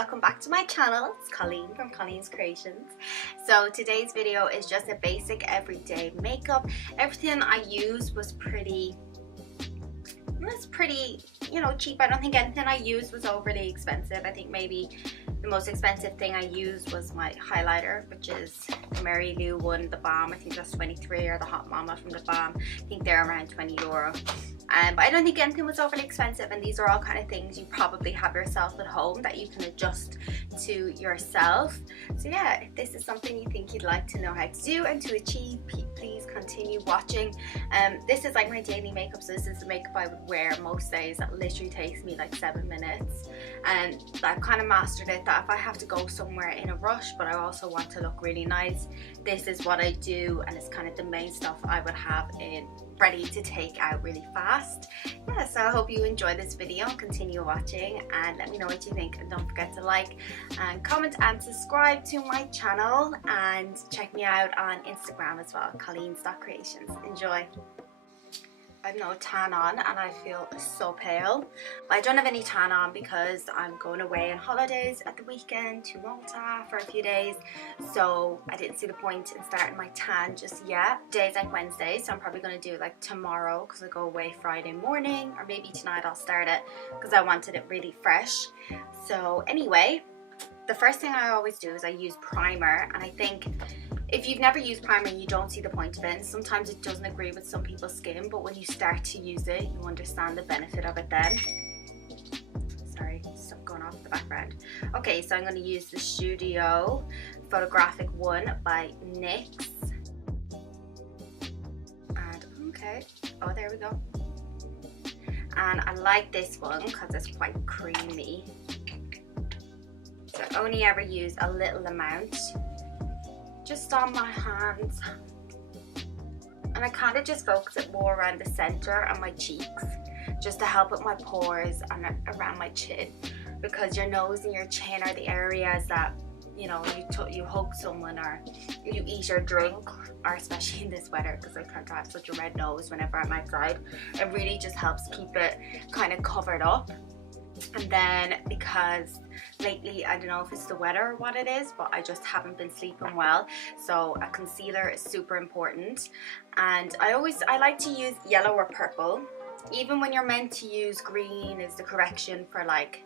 welcome back to my channel. It's Colleen from Colleens.creations. So today's video is just a basic everyday makeup. Everything I used was pretty, cheap. I don't think anything I used was overly expensive. I think maybe the most expensive thing I used was my highlighter, which is the Mary Lou one, the Balm. I think that's 23, or the Hot Mama from the Balm. I think they're around €20. But I don't think anything was overly expensive, and these are all kind of things you probably have yourself at home that you can adjust to yourself. So yeah, if this is something you think you'd like to know how to do and to achieve, please continue watching. This is like my daily makeup, so this is the makeup I would wear most days. That literally takes me like 7 minutes, and I've kind of mastered it that if I have to go somewhere in a rush but I also want to look really nice, this is what I do, and it's kind of the main stuff I would have in ready to take out really fast. Yeah, so I hope you enjoy this video and continue watching, and let me know what you think, and don't forget to like and comment and subscribe to my channel, and check me out on Instagram as well, colleens.creations. Enjoy. I have no tan on and I feel so pale. I don't have any tan on because I'm going away on holidays at the weekend to Malta for a few days, so I didn't see the point in starting my tan just yet. Today's like Wednesday, so I'm probably going to do like tomorrow because I go away Friday morning, or maybe tonight I'll start it because I wanted it really fresh. So anyway, the first thing I always do is I use primer, and I think if you've never used primer, you don't see the point of it, and sometimes it doesn't agree with some people's skin, but when you start to use it, you understand the benefit of it then. Sorry, stuff going off in the background. Okay, so I'm going to use the Studio Photographic one by NYX. And okay, oh there we go. And I like this one because it's quite creamy. So I only ever use a little amount just on my hands, and I kind of just focus it more around the center and my cheeks, just to help with my pores and around my chin, because your nose and your chin are the areas that, you know, you hug someone or you eat or drink, or especially in this weather because I tend to have such a red nose whenever I'm outside. It really just helps keep it kind of covered up. And then because lately, I don't know if it's the weather or what it is, but I just haven't been sleeping well, so a concealer is super important. And I like to use yellow or purple. Even when you're meant to use green is the correction for like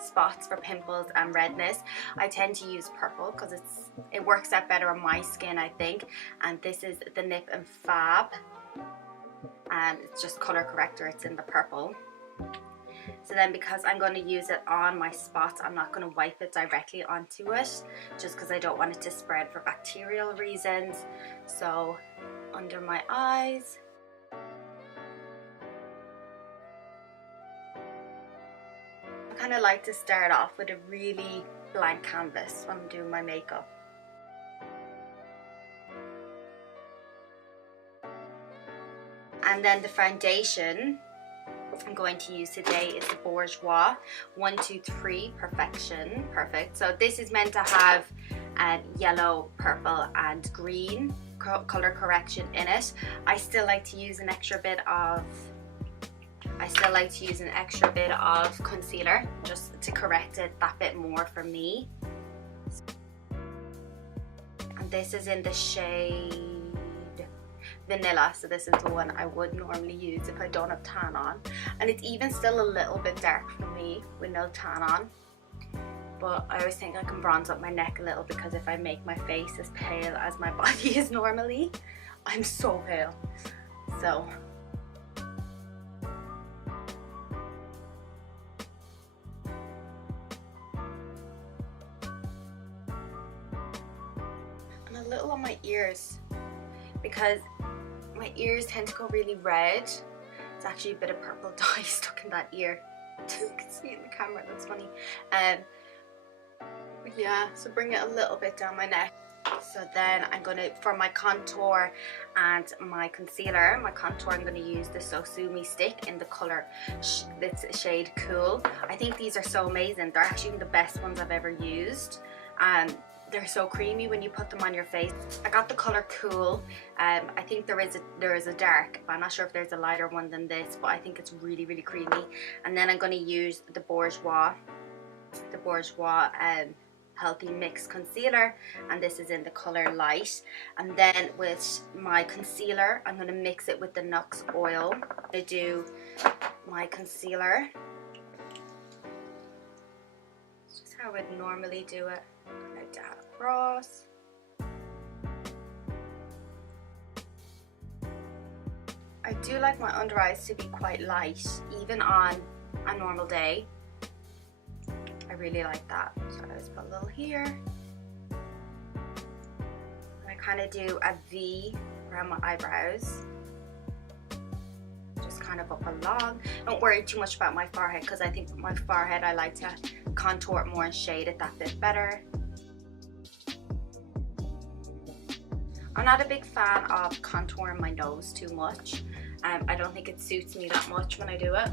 spots, for pimples and redness, I tend to use purple because it works out better on my skin, I think. And this is the Nip and Fab, and it's just color corrector, it's in the purple. So then, because I'm going to use it on my spots, I'm not going to wipe it directly onto it, just because I don't want it to spread for bacterial reasons. So under my eyes, I kind of like to start off with a really blank canvas when I'm doing my makeup. And then the foundation I'm going to use today is the Bourjois 123 Perfection. Perfect. So this is meant to have yellow, purple and green color correction in it. I still like to use an extra bit of concealer just to correct it that bit more for me. And this is in the shade Vanilla, so this is the one I would normally use if I don't have tan on, and it's even still a little bit dark for me with no tan on, but I always think I can bronze up my neck a little, because if I make my face as pale as my body is normally, I'm so pale. So and a little on my ears, because my ears tend to go really red. It's actually a bit of purple dye stuck in that ear. You can see it in the camera, that's funny. Yeah, so bring it a little bit down my neck. So then I'm going to, for my contour and my concealer, my contour I'm going to use the Sosumi stick in the colour, it's shade Cool. I think these are so amazing. They're actually the best ones I've ever used. They're so creamy when you put them on your face. I got the colour Cool. I think there is a dark, but I'm not sure if there's a lighter one than this, but I think it's really, really creamy. And then I'm going to use the Bourjois the Bourjois Healthy Mix Concealer, and this is in the color Light. And then with my concealer, I'm going to mix it with the Nux oil. I'm going to do my concealer. It's just how I would normally do it. I'm going to dab across. I do like my under eyes to be quite light, even on a normal day. I really like that. So I just put a little here. And I kind of do a V around my eyebrows. Just kind of up along. Don't worry too much about my forehead, because I think with my forehead I like to contour it more and shade it that bit better. I'm not a big fan of contouring my nose too much. I don't think it suits me that much when I do it.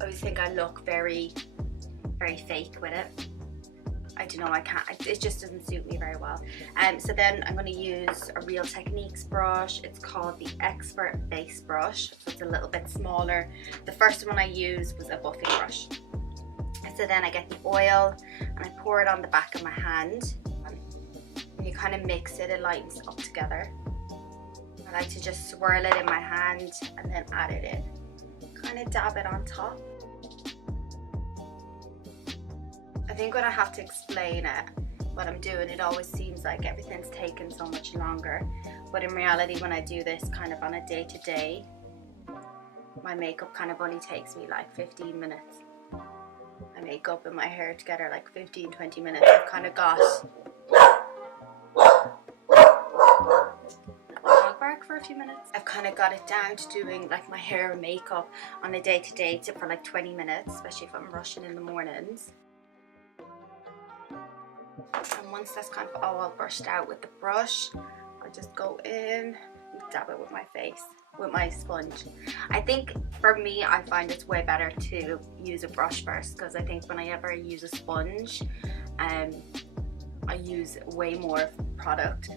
I always think I look very fake with it. I don't know, I can't, it just doesn't suit me very well. So then I'm going to use a Real Techniques brush. It's called the Expert Base Brush, so it's a little bit smaller. The first one I used was a buffing brush. So then I get the oil and I pour it on the back of my hand. And you kind of mix it, it lightens up together. I like to just swirl it in my hand and then add it in. Kind of dab it on top. I think when I have to explain it, what I'm doing, it always seems like everything's taken so much longer. But in reality, when I do this kind of on a day-to-day, my makeup kind of only takes me like 15 minutes. My makeup and my hair together like 15-20 minutes. I've kind of got for a few minutes. I've kind of got it down to doing like my hair and makeup on a day-to-day for like 20 minutes, especially if I'm rushing in the mornings. And once that's kind of all brushed out with the brush, I just go in and dab it with my face, with my sponge. I think for me, I find it's way better to use a brush first, because I think whenever I use a sponge, I use way more product.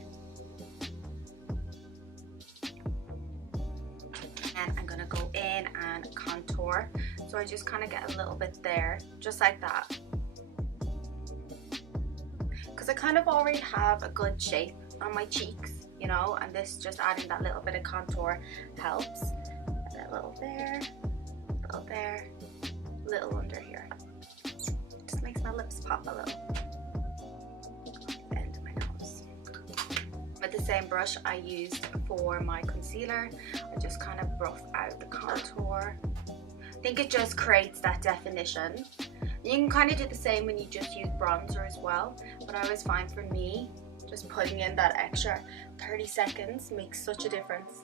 And I'm gonna go in and contour. So I just kind of get a little bit there, just like that. Because I kind of already have a good shape on my cheeks, you know, and this just adding that little bit of contour helps. And a little there, little under here. Just makes my lips pop a little. End of my nose. With the same brush I used for my concealer, I just kind of rough out the contour. I think it just creates that definition. You can kind of do the same when you just use bronzer as well, but I always find for me, just putting in that extra 30 seconds makes such a difference.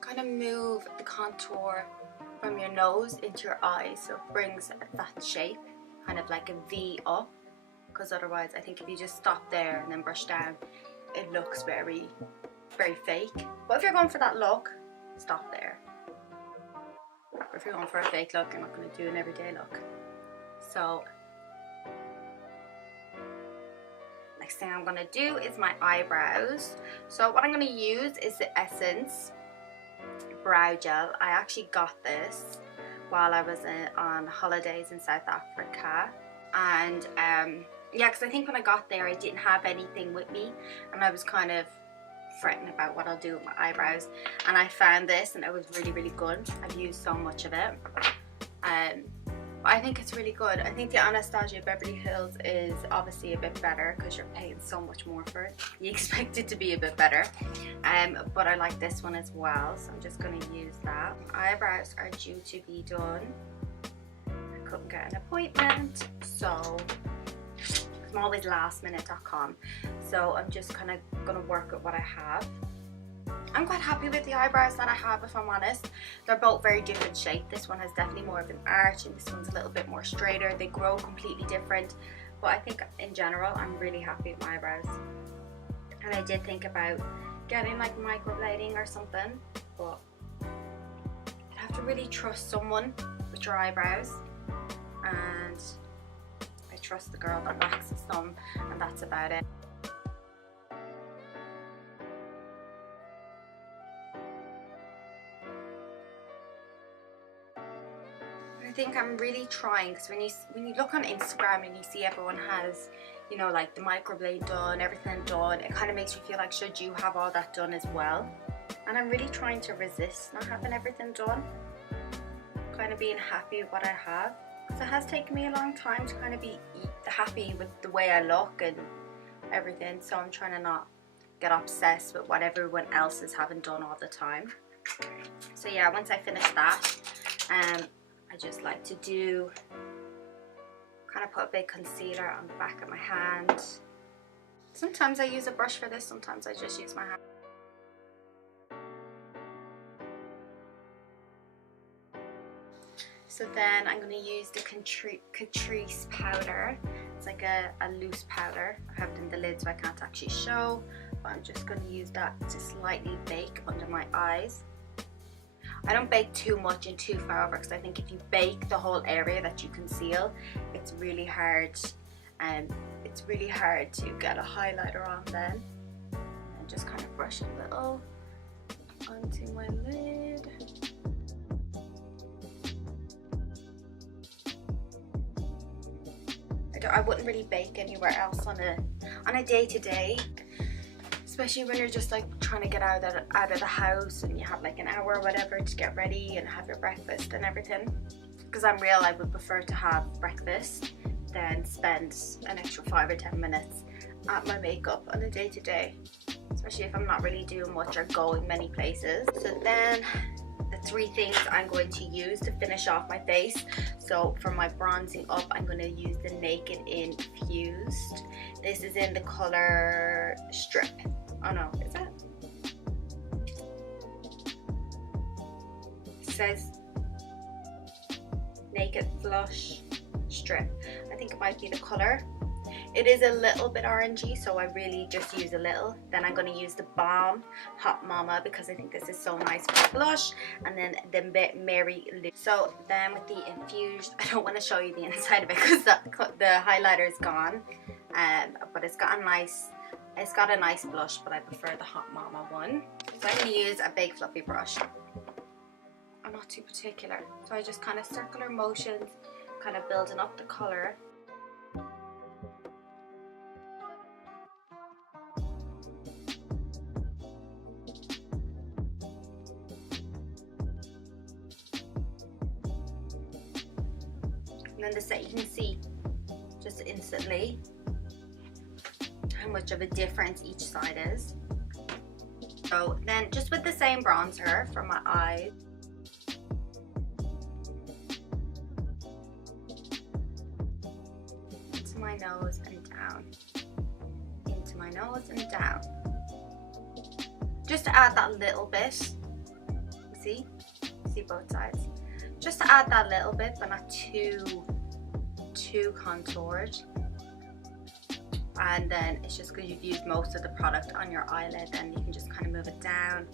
Kind of move the contour from your nose into your eyes, so it brings that shape, kind of like a V up. Because otherwise I think if you just stop there and then brush down, it looks very fake. But if you're going for that look, stop there. Or if you're going for a fake look, you're not going to do an everyday look. So next thing I'm going to do is my eyebrows. So what I'm going to use is the Essence Brow Gel. I actually got this while I was on holidays in South Africa. And yeah, because I think when I got there I didn't have anything with me, and I was kind of fretting about what I'll do with my eyebrows, and I found this and it was really good. I've used so much of it. I think it's really good. I think the Anastasia Beverly Hills is obviously a bit better because you're paying so much more for it. You expect it to be a bit better. But I like this one as well, so I'm just going to use that. My eyebrows are due to be done. I couldn't get an appointment, so I'm always lastminute.com. So I'm just kind of going to work with what I have. I'm quite happy with the eyebrows that I have, if I'm honest. They're both very different shape. This one has definitely more of an arch and this one's a little bit more straighter. They grow completely different, but I think in general I'm really happy with my eyebrows. And I did think about getting like microblading or something, but you'd have to really trust someone with your eyebrows, and I trust the girl that waxes them, and that's about it. think I'm really trying, because when you look on Instagram and you see everyone has, you know, like the microblade done, everything done, it kind of makes you feel like, should you have all that done as well? And I'm really trying to resist not having everything done, kind of being happy with what I have, because it has taken me a long time to kind of be happy with the way I look and everything. So I'm trying to not get obsessed with what everyone else is having done all the time. So yeah, once I finish that, I just like to do, kind of put a big concealer on the back of my hand. Sometimes I use a brush for this, sometimes I just use my hand. So then I'm going to use the Catrice powder. It's like a loose powder. I have it in the lid so I can't actually show, but I'm just going to use that to slightly bake under my eyes. I don't bake too much and too far over, because I think if you bake the whole area that you conceal, it's really hard, it's really hard to get a highlighter on then. And just kind of brush a little onto my lid. I wouldn't really bake anywhere else on a day-to-day, especially when you're just like trying to get out of the house and you have like an hour or whatever to get ready and have your breakfast and everything. Because I'm real, I would prefer to have breakfast than spend an extra 5 or 10 minutes at my makeup on a day-to-day, especially if I'm not really doing much or going many places. So then the 3 things I'm going to use to finish off my face. So for my bronzing up, I'm going to use the Naked Infused. This is in the color Strip. Oh no, is it? It says Naked Flush Strip. I think it might be the color. It is a little bit orangey, so I really just use a little. Then I'm going to use the Balm Hot Mama, because I think this is so nice for blush. And then the Mary Lou. So then with the infused, I don't want to show you the inside of it because the highlighter is gone. But it's got a nice blush, but I prefer the Hot Mama one. So I'm going to use a big fluffy brush. I'm not too particular, so I just kind of circular motions, kind of building up the colour. And then you can see just instantly how much of a difference each side is. So then just with the same bronzer for my eyes, into my nose and down, into my nose and down, just to add that little bit. See both sides, just to add that little bit, but not too contoured. And then it's just because you've used most of the product on your eyelid, then you can just kind of move it down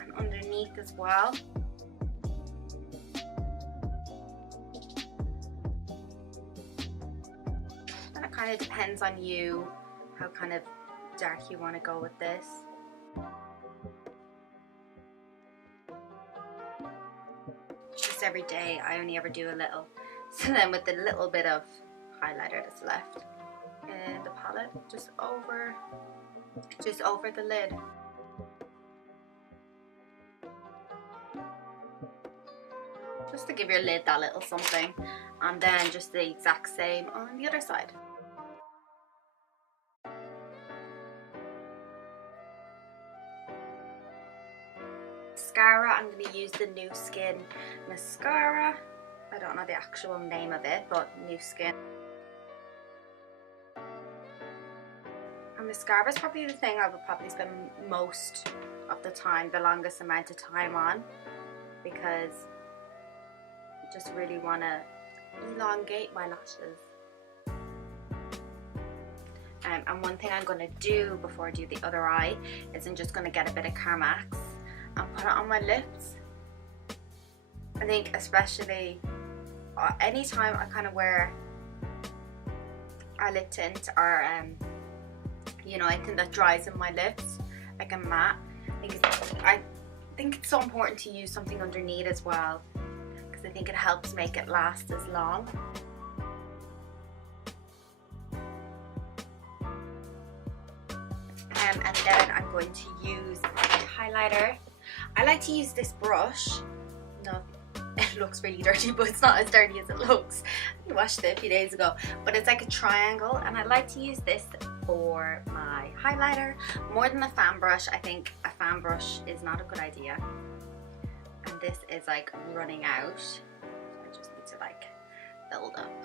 and underneath as well. And it kind of depends on you how kind of dark you want to go with this. Just every day I only ever do a little. So then with the little bit of highlighter that's left in the palette, just over the lid. Just to give your lid that little something. And then just the exact same on the other side. Mascara, I'm going to use the New Skin mascara. I don't know the actual name of it, but New Skin. And mascara is probably the thing I would probably spend most of the time, the longest amount of time on, because I just really want to elongate my lashes. And one thing I'm going to do before I do the other eye is I'm just going to get a bit of Carmax and put it on my lips. I think especially anytime I kind of wear a lip tint or you know, anything that dries in my lips, like a matte, I think it's so important to use something underneath as well, because because I think it helps make it last as long. And then I'm going to use my highlighter. I like to use this brush. No, it looks really dirty, but it's not as dirty as it looks. I washed it a few days ago, but it's like a triangle, and I like to use this for my highlighter more than the fan brush. I think a fan brush is not a good idea, and this is like running out, so I just need to like build up.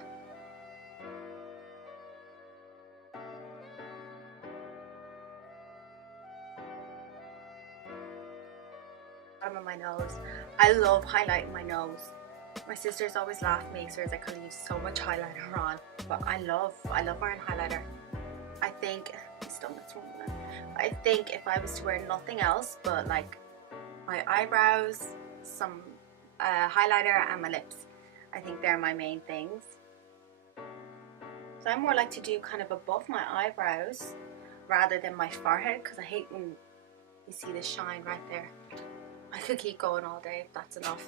Bottom of my nose. I love highlighting my nose. My sisters always laugh at me because I use so much highlighter on, but I love wearing highlighter. I think I think if I was to wear nothing else but like my eyebrows, some highlighter, and my lips, I think they're my main things. So I more like to do kind of above my eyebrows rather than my forehead, because I hate when you see the shine right there. I could keep going all day if that's enough.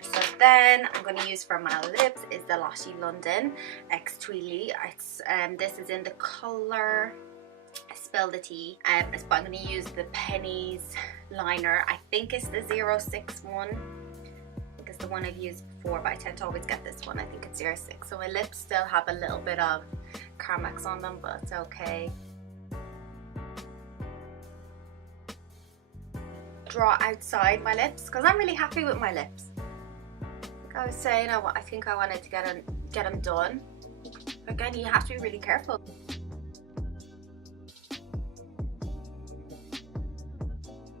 So then I'm going to use for my lips is the Lottie London X Tweely. This is in the colour Spill the Tea. But I'm going to use the Pennies liner. I think it's the 061. I think it's the one I've used before, but I tend to always get this one. I think it's 06. So my lips still have a little bit of Carmex on them, but it's okay. Draw outside my lips because I'm really happy with my lips. Like I was saying, I think I wanted to get them done. Again, you have to be really careful.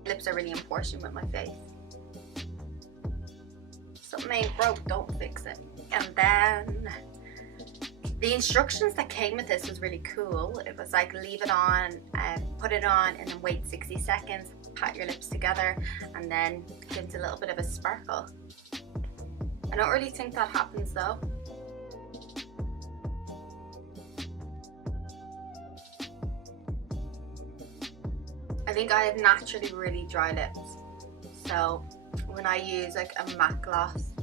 Lips are really important with my face. Something ain't broke, don't fix it. And then the instructions that came with this was really cool. It was like leave it on, put it on, and then wait 60 seconds. Pat your lips together, and then give it a little bit of a sparkle. I don't really think that happens though. I think I have naturally really dry lips, so when I use like a matte gloss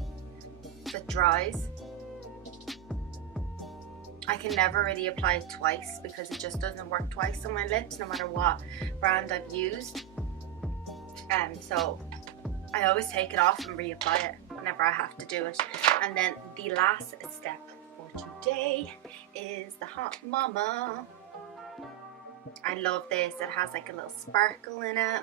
that dries, I can never really apply it twice because it just doesn't work twice on my lips no matter what brand I've used. So I always take it off and reapply it whenever I have to do it. And then the last step for today is the Hot Mama. I love this. It has like a little sparkle in it.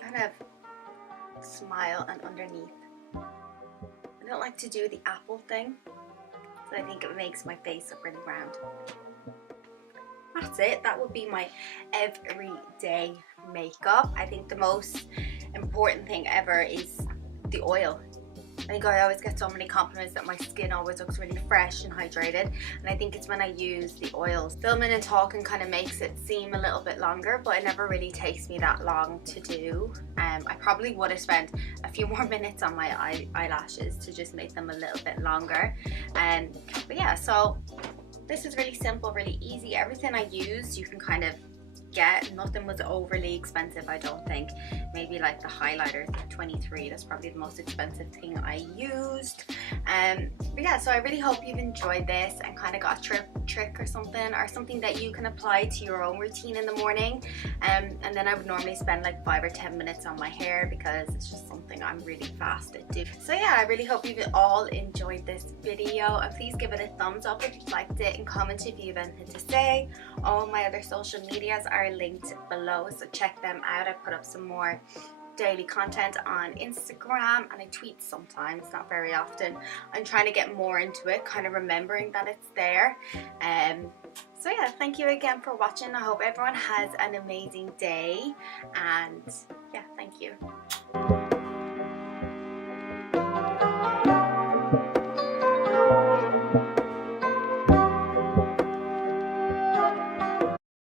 Kind of smile and underneath. I don't like to do the apple thing, so I think it makes my face look really round. That's it. That would be my everyday makeup. I think the most important thing ever is the oil. I think I always get so many compliments that my skin always looks really fresh and hydrated, and I think it's when I use the oils. Filming and talking kind of makes it seem a little bit longer, but it never really takes me that long to do. I probably would have spent a few more minutes on my eyelashes to just make them a little bit longer. But yeah, so this is really simple, really easy. Everything I used you can kind of get. Nothing was overly expensive, I don't think. Maybe like the highlighters, 23, that's probably the most expensive thing I used. But yeah, so I really hope you've enjoyed this and kind of got a trick or something that you can apply to your own routine in the morning. And then I would normally spend like 5 or 10 minutes on my hair because it's just something I'm really fast at doing. So yeah, I really hope you've all enjoyed this video, and please give it a thumbs up if you liked it, and comment if you have anything to say. All my other social medias are linked below, so check them out. I put up some more daily content on Instagram, and I tweet sometimes, not very often. I'm trying to get more into it, kind of remembering that it's there. So yeah, thank you again for watching. I hope everyone has an amazing day, and yeah, thank you.